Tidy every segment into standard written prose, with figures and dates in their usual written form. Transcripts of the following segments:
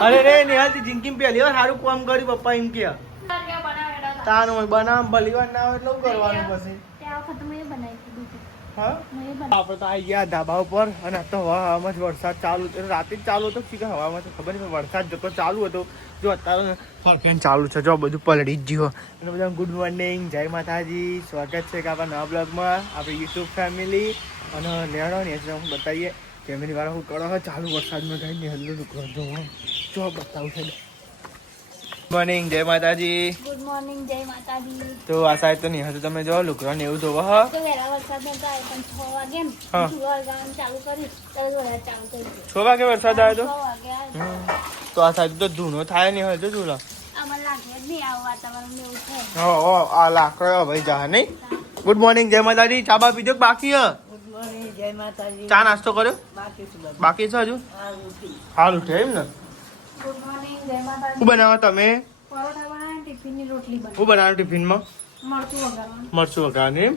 અરે રે નિહાલથી જિંદગી પહેલી વાર સારું કામ કર્યું પપ્પા એમ કે તાનું બનાવ ભલી વાર ના આવે એટલે શું કરવાનું પછી હા આપણે તો આવી ગયા ધાબા ઉપર અને આ તો હવામાં જ વરસાદ ચાલુ રાતે જ ચાલુ હતો કે હવામાં તો ખબર નહીં વરસાદ જતો ચાલુ હતો જો અત્યારે ફરફેન ચાલુ છે જો બધું પલળી જ ગયો અને બધા ગુડ મોર્નિંગ જય માતાજી સ્વાગત છે કે આપણા નવા બ્લોગમાં આપણી યુટ્યુબ ફેમિલી અને લેણો ને હું બતાવીએ ફેમિલી વાળા શું કરો ચાલુ વરસાદમાં થાય ને હલ્લું જો બતાવું છે મોર્નિંગ જય માતાજી ગુડ મોર્નિંગ જય માતાજી તો આ સાહેબ તો નહીં હતું તમે જો લુકરા ને એવું જોવો હ તો વેલા વરસાદ નતો આવ્યો પણ 6 વાગે ને સુરવાળવાનું ચાલુ કર્યું તો વરસાદ ચાલુ થઈ ગયો 6 વાગે વરસાદ આવ્યો 6 વાગે તો આ સાહેબ તો ધૂનો થાય નહીં હોય તો ઝૂલા અમને લાગે જ નહીં આવું વાતાવરણ એવું છે આ લાકડો ભાઈ જા નહીં ગુડ મોર્નિંગ જય માતાજી ચા બા પીધો બાકી હ ગુડ મોર્નિંગ જય માતાજી ચા નાસ્તો કર્યો બાકી છે હજુ હાલ ઉઠે એમ ને ગુડ મોર્નિંગ જય માતાજી શું બનાવો તમે પરોઠા બનાવ્યા ટિફિનની રોટલી શું બનાવી બનાવ્યું ટિફિનમાં મરચું વઘારવાનું મરચું વઘારવાનું એમ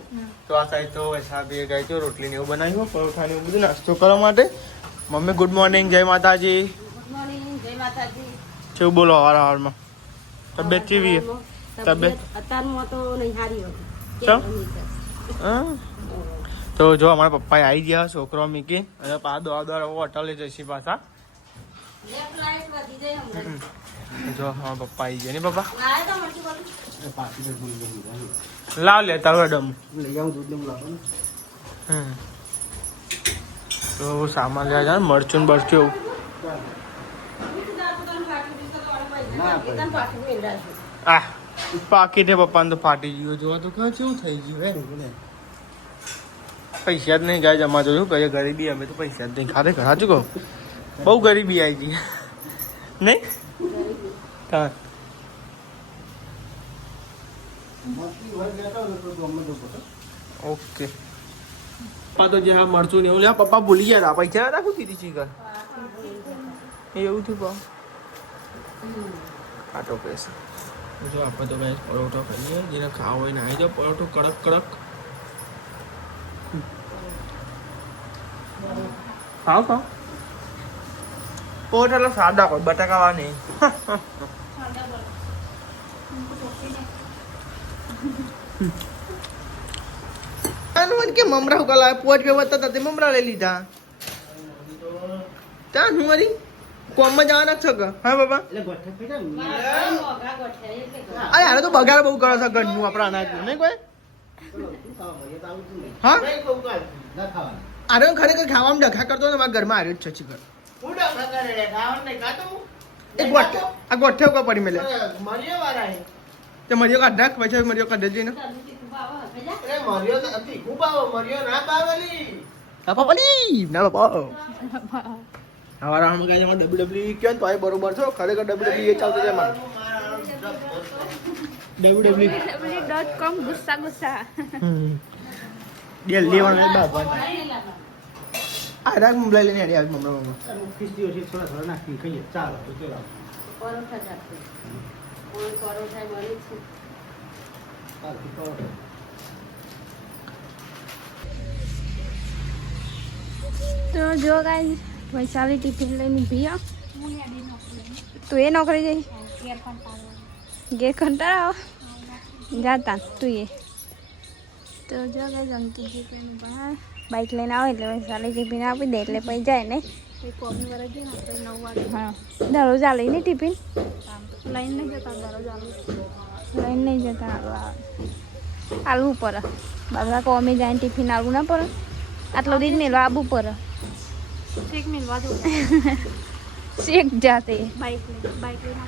તો આ સાઈડ તો વૈસાબી ગાય તો રોટલી ને એવું બનાવ્યું પરોઠા ને એવું બધું નાસ્તો કરવા માટે મમ્મી ગુડ મોર્નિંગ જય માતાજી ગુડ મોર્નિંગ જય માતાજી કેવું બોલો હવારમાં તબિયત કેવી તબિયત અત્યારમાં તો નહીં સારી ચમ? તો જો અમારા પપ્પા આવી ગયા છોકરો મીકી અને દોડા હોટલે જઈશી પાછા જો હા પપ્પા આવી ગયા ને પપ્પા લાવ લે તારો ડમ તો સામાન લે જાય મરચું ને બરચું આ પાકીટ હે પપ્પાને તો ફાટી ગયો જોવા તો કહે કેવું થઈ ગયું હે પૈસા જ નહીં જાય જમા જોયું કઈ ગરીબી અમે તો પૈસા જ નહીં ખરેખર સાચું કહું બહુ ગરીબી આવી ગઈ નહીં હા ઓકે પપ્પા તો જે હા મરચું ને એવું લે પપ્પા ભૂલી ગયા હતા પૈસા રાખું કીધી ચીકર એવું થયું પા કાટો પૈસા જો આપણે તો ગાઈસ પરોઠો ખાઈએ જેને ખાવો હોય ને આવી જાઓ પરોઠો કડક કડક ખાઓ ખાઓ પરોઠા એટલે સાદા કોઈ બટાકાવા નહીં કે મમરા ઉકલા પોચ બે વત્તા તે મમરા લઈ લીધા ત્યાં હું મારી કોમમાં જવાના છો કે હા બાબા અરે હારે તો બગાડ બહુ કરો છો ઘરનું આપણા અનાજનું નહીં કોઈ હા અરે ખરેખર ખાવામાં ડખા કરતો ને મારા ઘરમાં આવ્યો જ છે ચીકર આ ગોઠે ઉકા પડી મેલે તે મરિયો કાઢ નાખ પછી મરિયો કાઢ દેજે ને ના બાપા હવારા આમ કહે છે ડબ્લ્યુડબ્લ્યુ કેમ તો આ બરોબર છો ખરેખર ડબ્લ્યુડબ્લ્યુ ચાલતો છે મારે www.com ગુસ્સા ગુસ્સા દિલ્હી વાળા બાબા આ રાગ મુંબઈ લઈને આડી મમ્મા મમ્મા ખીચડી ઓછી થોડા નાખી ખાઈએ ચાલો પરોઠા જાતે કોઈ પરોઠા બની છે તો જો ગાઈસ વૈશાલી ટિફિન લઈને ઊભી આ તું એ નોકરી જઈ ઘેર કંટાળો જાતા તું એ તો જો ગાઈસ અંકિતજી કઈને બહાર બાઇક લઈને આવે એટલે વૈશાલી ટિફિન આપી દે એટલે પછી જાય ને હા દરરોજ આ લઈને ટિફિન લઈને નહીં જતા દરરોજ લઈને નહીં જતા આલવું પડે બધા કોમી જાય ટિફિન આલવું ના પડે આટલો દીધ મેલો આવવું પડે શેક મિલવા દો શેક જાતે બાઇક લઈને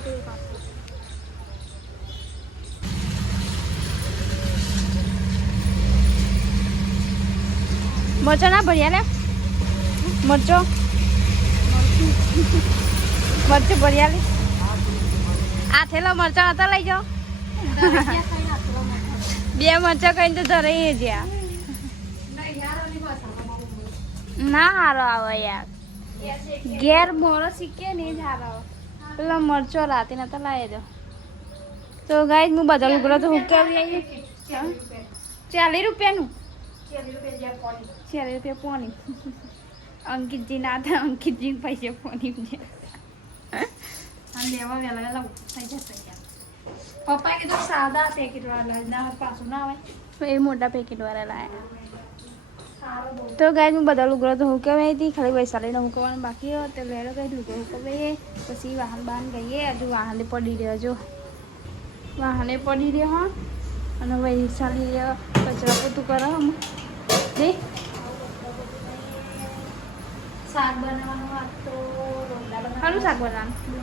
મરચો ના ભર્યા લે મરચો ભર્યા લે આ થેલો મરચા હતા લઈ જાઓ બે મરચા કઈ તો ધરાઈ જ્યાં ના હારો આવે યાર ઘેર મોરો શીખે ને જ હારો પેલા મરચો રાતે નતા લાવી દો તો ગાય હું બધા લુગડા તો હુકાવી આવી 40 રૂપિયાનું 40 રૂપિયા પોણી અંકિતજી ના થાય અંકિતજી પૈસા પોણી છે અને લેવા વહેલા થઈ જશે પપ્પાએ કીધું સાદા પેકેટ વાળા ના પાછું ના આવે તો એ મોટા પેકેટ વાળા લાયા તો ગાય હું બધા લુગડો તો હુકવાઈ હતી ખાલી વૈશાલીને હુકવાનું બાકી હોય તો લેડો કઈ લુગડો હુકવાઈએ પછી વાહન બાહન ગઈએ હજુ વાહને પડી રહ્યો જો વાહને પડી રહ્યો હા અને વૈશાલી કચરા પોતું કરો દે શાક બનાવવાનું વાત તો ખાલું શાક બનાવવાનું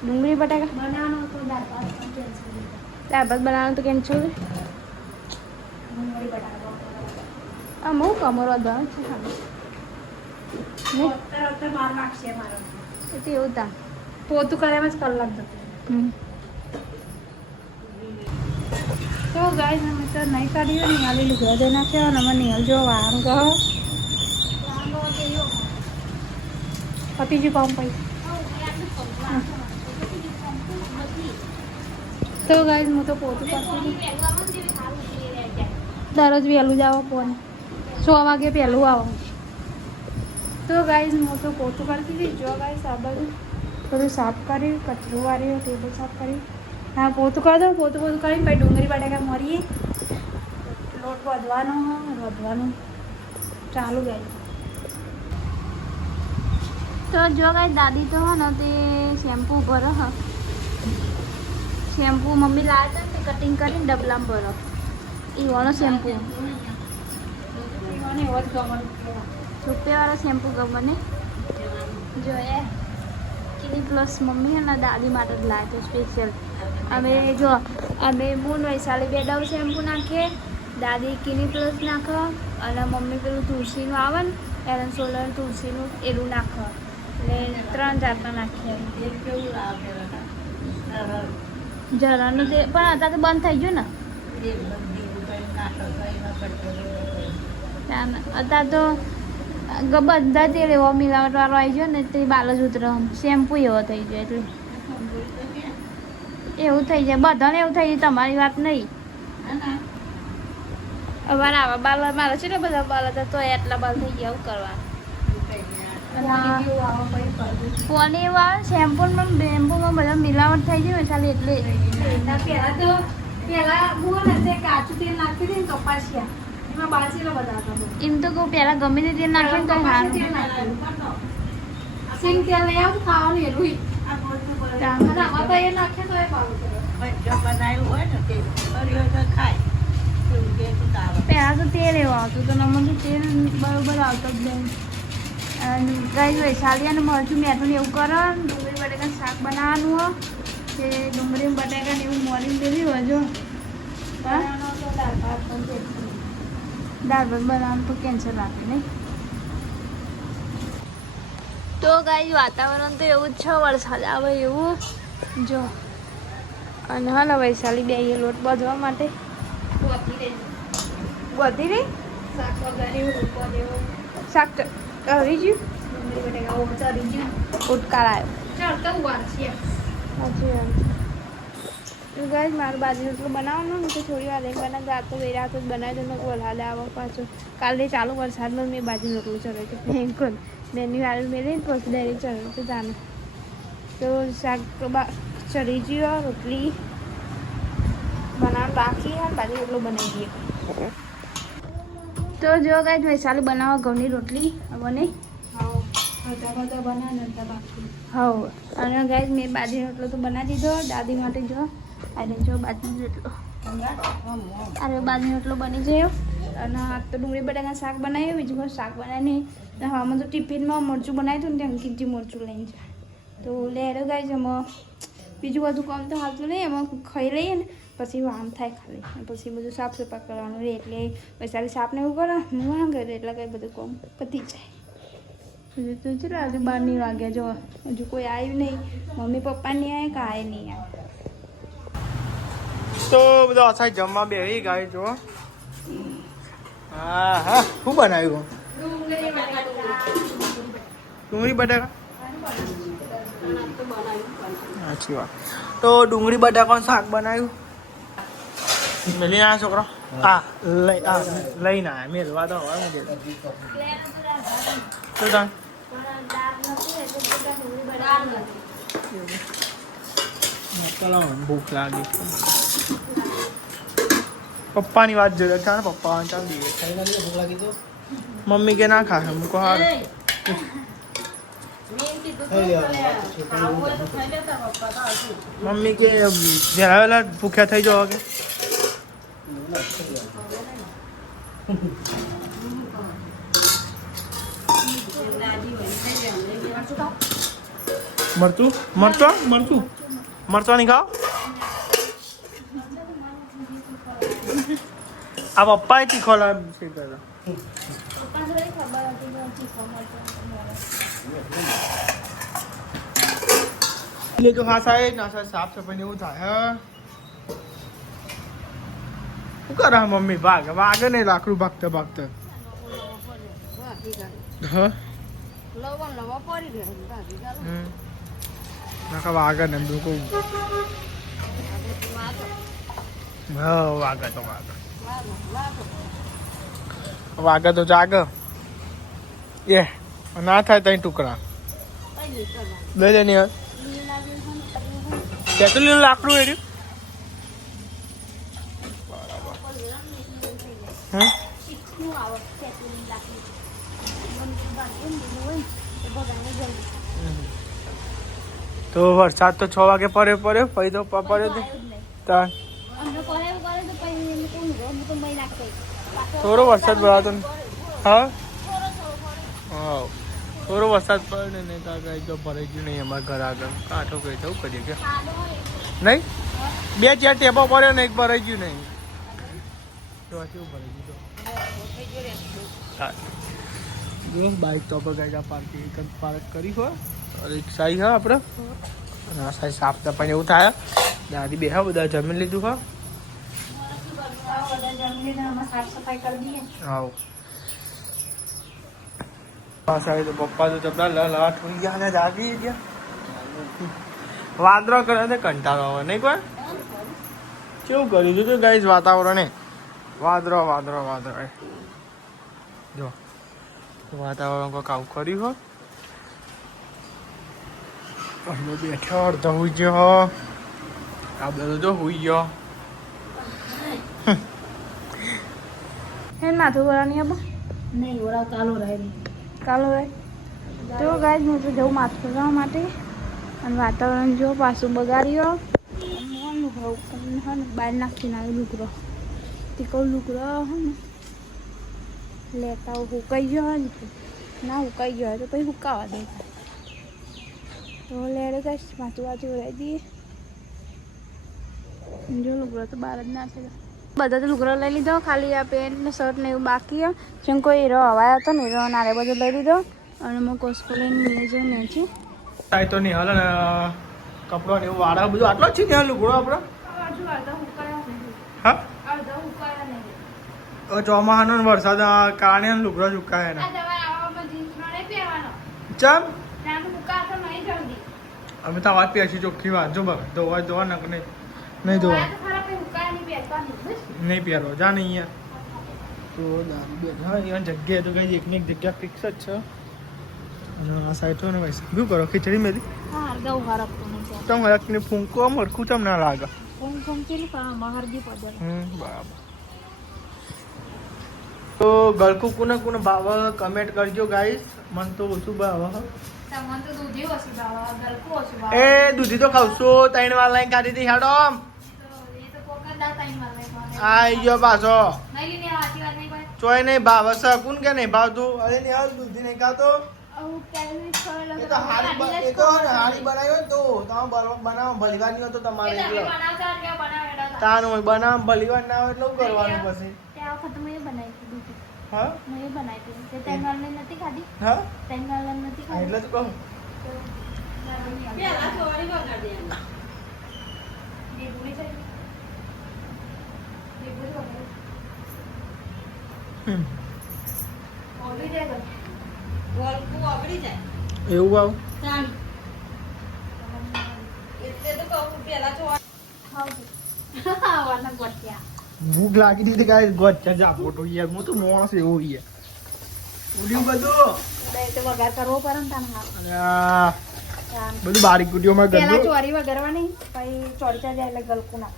ડુંગળી બટાકા બનાવવાનું તો દાળ ભાત બનાવવાનું તો કેન્સલ ડુંગળી બટાકા આમ હું કમર વધવાનું છે ખાલી માર નાખશે મારો તો એવું તા પોતું કર્યામાં જ કલાક જતો તો ગાય અમે તો નહીં કાઢ્યું નિહાલી લુગડા દઈ નાખ્યો અને અમે નિહાલ જો વાહન ગયો પતિજી કામ પૈ તો ગાય હું તો પોતું કરતી દરરોજ વહેલું જ આવો ફોન 6 વાગે પહેલું આવો તો ગાય હું તો પોતું કરતી હતી જો ગાય સાબુ બધું સાફ કર્યું કચરું વાળ્યું ટેબલ સાફ કર્યું હા પોતું કરી દઉં પોતું કરીને પછી ડુંગળી બટાકા મરીએ લોટ વધવાનું ચાલુ ગાય તો જો ગાય દાદી તો હો ને તે શેમ્પૂ ભરો હ શેમ્પૂ મમ્મી લાવ્યા હતા ને કટિંગ કરીને ડબલામાં ભરો એવાનો શેમ્પૂ રૂપિયાવાળો શેમ્પૂ ગમે ને જોઈએ કિની પ્લસ મમ્મી અને દાદી માટે જ લાવ્યા તો સ્પેશિયલ અમે જો અમે મૂન વૈશાલી બે ડવ શેમ્પૂ નાખીએ દાદી કિની પ્લસ નાખો અને મમ્મી પેલું તુલસીનું આવે ને એરન સોલર તુલસીનું એનું નાખો એટલે 3 જાતના નાખીએ જરાનું તે પણ અત્યારે તો બંધ થઈ ગયું ને અત્યારે તો બધા તેલ એવો મિલાવટવાળો આવી ગયો ને તે બાલ જ ઉતરે શેમ્પૂ એવો થઈ ગયો એટલે એવું થઈ જાય બધાને એવું થઈ જાય તમારી વાત નહીં અમારા આવા બાલ મારા છે ને બધા બાલ હતા તો એટલા બાલ થઈ ગયા એવું કરવાનું કોને એવું આવે શેમ્પૂમાં બધા મિલાવટ થઈ જાય ચાલે એટલે કાચું તેલ નાખી દે કપાસિયા એમાં બાચેલા બધા એમ તો કહું પહેલા ગમે તે તેલ નાખે તો સારું સિંગ તેલ લઈ આવું ખાવાનું એનું આમાં તો એ નાખે તો એ પહેલા તો તેલ એવું આવતું તો નમન તો તેલ બરોબર આવતો જ નહીં ગાય વૈશાલી અને મરચું મેઠું એવું કરો ડુંગળી બટાકા શાક બનાવવાનું હોય કે ડુંગળી બટાકા ને એવું મોરી દેવી હોય જો દાળ ભાત બનાવવાનું તો કેન્સલ આપે નહીં તો ગાય વાતાવરણ તો એવું જ છે વરસાદ આવે એવું જો અને હા ને વૈશાલી બે લોટ બાંધવા માટે વધી રહી શાક વગાડ્યું શાક ચડી ગયું ઉટકાર આવ્યો સાચી વાત ગાય મારું બાજુ એટલું બનાવવાનું ને તો થોડી વાર બનાવતા આ તો વેરા તો બનાવી દો વરસાદ આવો પાછો કાલે ચાલુ વરસાદમાં મેં બાજુ રોટલું ચડાવ્યું હતું ભયંકર બેની વાળ મેળવી પછી ડેરી ચડાવ્યું હતું જાણે તો શાક ચડી ગયો રોટલી બનાવવાનું બાકી હા બાજુ રોટલું બનાવી દઈએ તો જો ગાય વૈશાલી બનાવવા ઘઉંની રોટલી બને હા અને ગાય મેં બાજરી રોટલો તો બનાવી દીધો દાદી માટે જો અરે જો બાજરી રોટલો અરે બાજરી રોટલો બની ગયો અને આ તો ડુંગળી બટાકા શાક બનાવ્યું બીજું કોઈ શાક બનાવીને હવામાં તો ટિફિનમાં મરચું બનાવ્યું હતું ને ત્યાં કિંચી મરચું લઈને જાય તો લેરો ગાય છે એમાં બીજું બધું કામ તો હાલતું નહીં એમાં ખાઈ લઈએ ને પછી વામ થાય ખાલી પછી બધું સાફ સફાઈ કરવાનું રહે એટલે વૈશાલી સાફને એવું કરે હું વાં કરે એટલે કંઈ બધું કામ પતી જાય હજુ તો ચલો હજુ 12 વાગ્યા જો હજુ કોઈ આવ્યું નહીં મમ્મી પપ્પા નહીં આવે કે આવે નહીં આવે તો બધા અસાય જમવા બેસી ગાય જો હા હા શું બનાવ્યું ડુંગળી બટાકા સાચી વાત તો ડુંગળી બટાકાનું શાક બનાવ્યું મેલી ના છોકરો લઈને આવ્યા મેલવા તો હવે હું બોલું શું તાન ભૂખ લાગી પપ્પાની વાત જોડે ચાલ પપ્પા ચાલ દઈએ ભૂખ લાગી તો મમ્મી કે ના ખાશે મૂકો હાર મમ્મી કે વહેલા વહેલા ભૂખ્યા થઈ જાવ કે મરચું મરચું મરચું મરચું નહીં ખાઓ આ પપ્પાએ તીખો લાવ છે પેલા એટલે તો ખાસ આવે ના સાફ સફાઈ એવું થાય હા શું કરે મમ્મી વાગે નહીં લાકડું ભાગતા ભાગતા હા નાખા વાગે ને બિલકુલ હા વાગે તો વાગે તો જાગ એ ના થાય તઈ ટુકડા લઈ લે નહીં કેટલું લીલું લાકડું એર્યું હા તો વરસાદ તો 6 વાગે પડ્યો પછી તો પડ્યો તાર થોડો વરસાદ ભરાતો ને હા હા થોડો વરસાદ પડે ને ત્યાં કઈ તો ભરાઈ ગયું નહીં અમારા ઘર આગળ કાંઠો કઈ જવું કરીએ કે નહીં 2-4 ટેપો પડ્યો ને એક ભરાઈ ગયું નહીં તો કેવું ભરાઈ ગયું જો બાઇક તો પર ગઈ પાર્ક કરી હોય રિક્ષા હા આપણે અને આ સાઈડ સાફ સફાઈ એવું થાય દાદી બે હા બધા જમી લીધું હા આવો આ સાઈડ પપ્પા તો ચપડા લાટ હોઈ ગયા ને જાગી ગયા વાદળો કરે ને કંટાળો આવે નહીં કોઈ કેવું કર્યું છે તો ગાઈસ વાતાવરણ વાદળો જો વાતાવરણ કોઈ કામ કર્યું હો પહેલો બેઠો અડધો હોઈ ગયો આ બધો જો હોઈ ગયો હે માથું વળાની આબો નહીં ઓરા કાલો રહે તો ગાય હું તો જવું માથું કરવા માટે અને વાતાવરણ જો પાછું બગાડ્યો બહાર નાખીને આવ્યો લુકડો તીકો લુકડો હે ને લેતા હુકાઈ ગયો હોય ને ના હુકાઈ ગયો હોય તો પછી હુકાવા દે તો લેડે કઈ માથું વાંચું રહી દઈએ જો લુકડો તો બહાર જ ના છે બધા તો લુગડો લઈ લીધો ખાલી આ પેન્ટ ને શર્ટ ને એવું બાકી જેમ કોઈ હીરો હવાયો હતો ને હીરો નારે બધું લઈ લીધો અને હું કોસ્કો લઈને લઈ જાઉં નેચી તો નહીં હાલ ને કપડો ને એવું વાળા બધું આટલો જ છે ત્યાં લુગડો આપણો હા ચોમાસાનો વરસાદ કારણે લુગડો સુકાય ને ચમ અમે તો વાત પીએ ચોખ્ખી વાત જો બસ ધોવા નક નહીં ધોવા નહીં પહેરો જા નહીં અહીંયા તો જગ્યાએ તો કઈ એકની એક જગ્યા ફિક્સ જ છે અને આ સાઈડ ને ભાઈ શું કરો ખીચડી મેલી તમ હરકને ફૂંકો મરખું તમ ના લાગે બરાબર તો ગળકું કોને ભાવ કમેન્ટ કરજો ગાઈસ મને તો ઓછું ભાવ એ દૂધી તો ખાવ છું 3 વાર લઈને કાઢી હતી હેડો આઈ ગયો પાછો ચોય નહીં ભાવ હશે કોણ કે નહીં ભાવતું અરે નહીં હાલ દૂધી નહીં ખાતો હારી બનાવ્યો તો તમે બનાવો ભલીવાર નહીં તો તમારે તાનું બનાવ ભલીવાર ના હોય એટલે કરવાનું પછી હા એટલે જ કહું એવું આવ ભૂખ લાગી હતી કાંઈ ગોચા જા ફોટો યાર હું તો માણસ એવો યાર ઉડ્યું બધું તો વઘાર કરવો પડે ને તને અને આ બધું બારીક કુટીઓમાં પેલા ગયું ચોરી વગરવાની પછી ચોરી ચા જાય એટલે ગલકું ના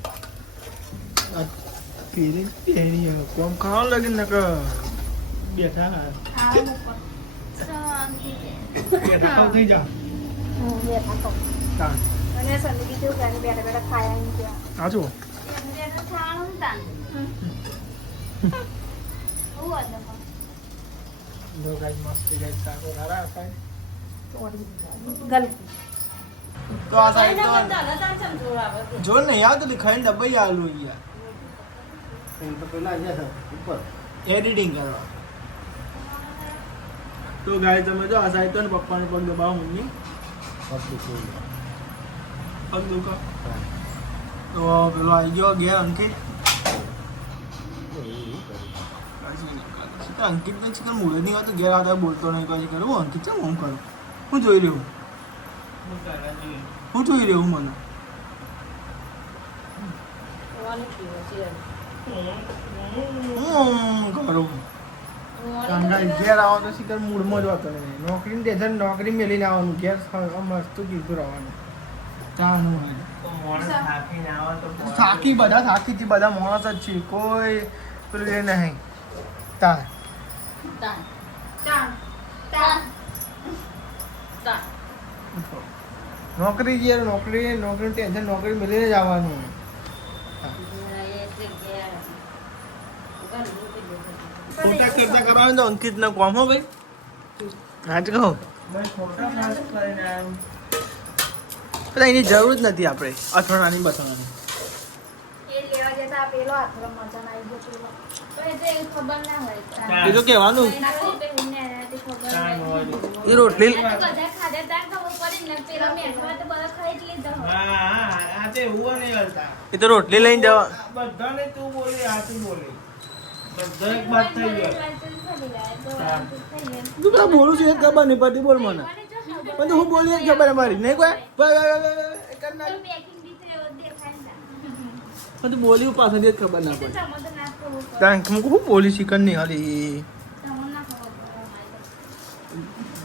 પેલી પેણી કોમ ખાવા લાગે ને કે બેઠા બેઠા ખાવ થઈ જા તાન અને સંદી કીધું કે બેઠા બેઠા ખાયા નહીં ત્યાં આજો ખાવાનું તાન જો ગાઈસ મસ્ત ગાઈસ સાકો સારા હતા ગલકું તો આ સાઈડ તો જો ને યાદ તો ખાઈને ડબ્બઈ આલુ યાર તો પેલા અહીંયા છે ઉપર એડિટિંગ કરવા તો ગાઈસ તમે જો આ સાઈડ તો ને પપ્પાને પગ દબાવો મમ્મી પગ દુખા તો પેલો આવી ગયો ઘેર અંકિત અંકિત ને ચિકન મૂળે નહીં આવતું ઘેર આવતા બોલતો નહીં કહે કરું હું અંકિત છે હું કરું હું જોઈ રહ્યું હું જોઈ રહ્યું મને કરું ઘેર આવો તો શીખર મૂળમાં જ હોતો નહીં નોકરીની ટેન્શન નોકરી મેલીને આવવાનું ઘેર મસ્ત કીધું રહેવાનું થાકી બધા થાકી બધા માણસ જ છે કોઈ પેલું એ નહીં તાર નોકરી જે નોકરી ટેન્શન નોકરી મેળવીને જ આવવાનું ખોટા ખર્ચા કરવાનું તો અંકિત ના કામ હો ભાઈ આજ કહો પણ એની જરૂર જ નથી આપણે અથડાની બસવાની એ લેવા જતા પેલો આથરો મજા ના આવી ગયો ખબર ના હોય એ તો કહેવાનું એ રોટલી એ તો રોટલી લઈને જવા બધાને તું બોલી આ તું બોલી બધા એક વાત થઈ ગયો તું પેલા બોલું છું એ ખબર નહીં પડતી બોલ મને પણ હું બોલી જ ખબર મારી નહીં કોઈ પણ તું બોલી પાછળ ખબર ના પડે કારણ કે હું બોલી શીખન નહીં હાલી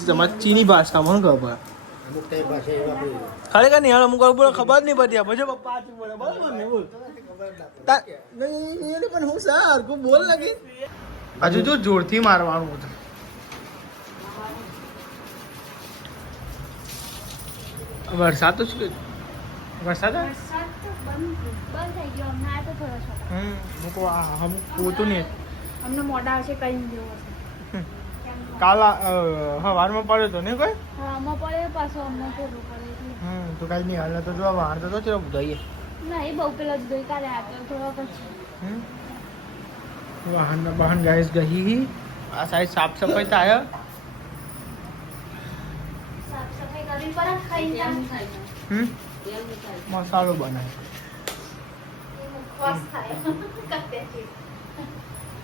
તમારી ચીની ભાષામાં ખબર અમુક કઈ પાસે એવા બી ખરેખર નહીં હાલ અમુક બોલો ખબર નહીં પડતી પછી પપ્પા બોલે બરાબર ને બોલ નહીં પણ હું સર કો બોલ લગી હજુ તો જોરથી મારવાનું હતું વરસાદ તો શું વરસાદ મૂકો હમ પોતું નહીં અમને મોડા આવશે કઈ જેવું હશે કાલ સવારમાં પડ્યો તો નહીં કોઈ હા આમાં પડે પાછો અમને થોડું પડે એટલે તો કઈ નહીં હાલ તો જો વાર તો ચલો બધાઈએ ના એ બહુ પેલા જ ગઈ કાલે આતો થોડોક જ વાહન બહન ગાઈસ ગઈ આ સાઈડ સાફ સફાઈ થાય સાફ સફાઈ કરવી પડે ખાઈ જાય મસાલો બનાય ખોસ થાય કતે છે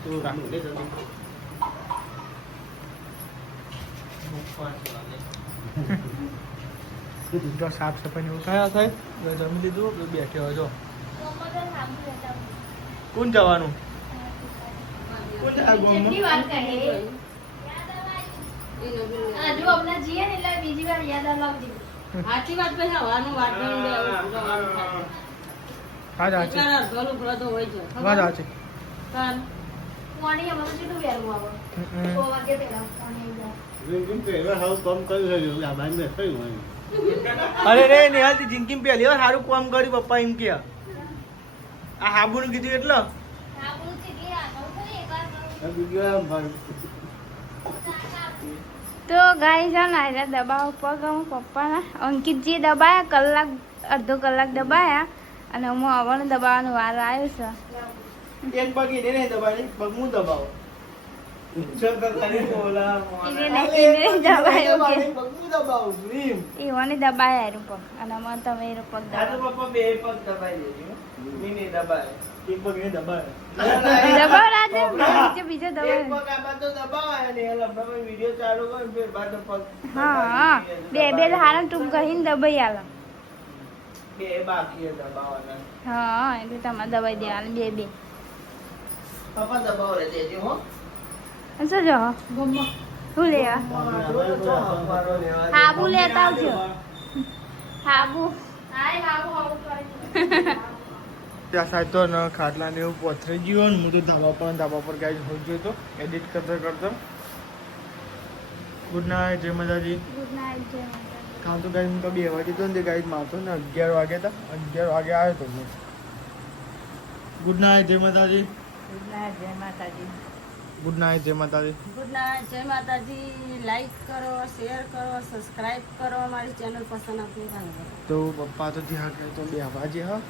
તો રાખી દે જો સાફ સફાઈ ને ઉઠાયા થાય જમી લીધું બેઠ્યો હતો કોણ જવાનું કોણ જાય જેટલી વાર કહે હજુ અમને જીએ ને એટલે બીજી વાર યાદ અલાવજો સાચી વાત પછી હવાનું વાત હા સાચી વાત સાચી પાણી અમારું કેટલું વહેલું આવે 6 વાગે પહેલા પાણી અરે રે નિહાલથી જિંદગી પહેલી વાર સારું કામ કર્યું પપ્પા એમ કે આ હાબુનું કીધું એટલે તો ગાય છે ને આજે દબાવ પગ પપ્પાના અંકિતજી દબાયા કલાક અડધો કલાક દબાયા અને હું આવવાનું દબાવવાનો વાર આવ્યો છે એક પગ એને નહીં દબાવી પગ હું દબાવો એવાને દબાયા એનું પગ અને મને તમે એનો પગ દબાવ રાજે બીજો દબાવ હા બે હારા ટૂંક કહીને દબાઈ આલો હા એટલે તમારે દબાઈ દેવાનું બે પપ્પા દબાવ રે દેજો હો શું જો શું લેવા હાબુ લેતા આવજો હાબુ ત્યાં સાહેબ તો ન ખાટલા ને એવું પથરી ગયું ને હું તો ધાબા પર ગાઈઝ હોઈ ગયો તો એડિટ કરતો ગુડ નાઇટ જય માતાજી ગુડ નાઇટ જય કામ તો ગાઈઝ હું તો 2 વાગે તો ને ગાઈઝ મારતો ને 11 વાગે હતા 11 વાગે આવ્યો તો હું ગુડ નાઇટ જય માતાજી ગુડ નાઇટ જય માતાજી ગુડ નાઇટ જય માતાજી ગુડ નાઇટ જય માતાજી લાઈક કરો શેર કરો સબસ્ક્રાઇબ કરો અમારી ચેનલ પસંદ આપની તો પપ્પા તો ત્યાં ગયા તો 2 વાગે હા